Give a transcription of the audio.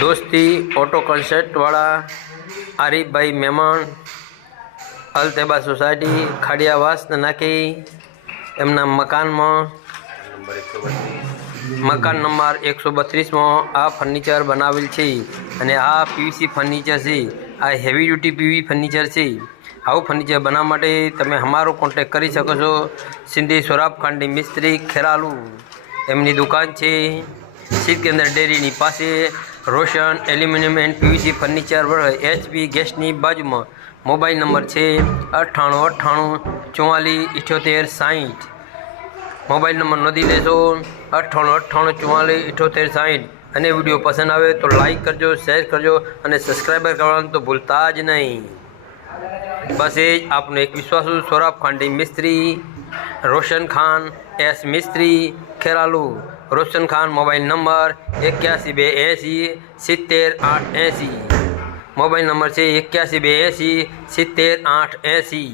दोस्ती auto concept वाला आरिफ भाई मेहमान अलतेबा सोसायटी खाड़ियावास नाकी एमना मकान में मकान नंबर 132 में आ फर्निचर बनावेल छे अने आ पीवीसी फर्निचर छे। आ हेवी ड्यूटी पीवी फर्निचर छे। आવું फर्निचर बनाववा माटे तमे अमारो कॉन्टेक्ट करी शको छो। सिंधी सोराब खांडी मिस्त्री खेरालू एमनी दुकान छे। शीत केंद्र डेरी पासे Roshan aluminium and PVC furniture HP गैसनी बाजू में। मोबाइल नंबर है 9898 44 78 60। मोबाइल नंबर नोंधी लेजो 9898 44 78 60। अने वीडियो पसंद आवे तो लाइक करजो, शेर करजो अने सब्सक्राइबर करवानुं तो भूलता ज नहीं। बस ये आपनो एक विश्वासु सोराब खांडी मिस्त्री रोशन खान S मिस्त्री Kheralu. Roshan Khan mobile number 818280 70 880। Mobile number है 818280 70 880।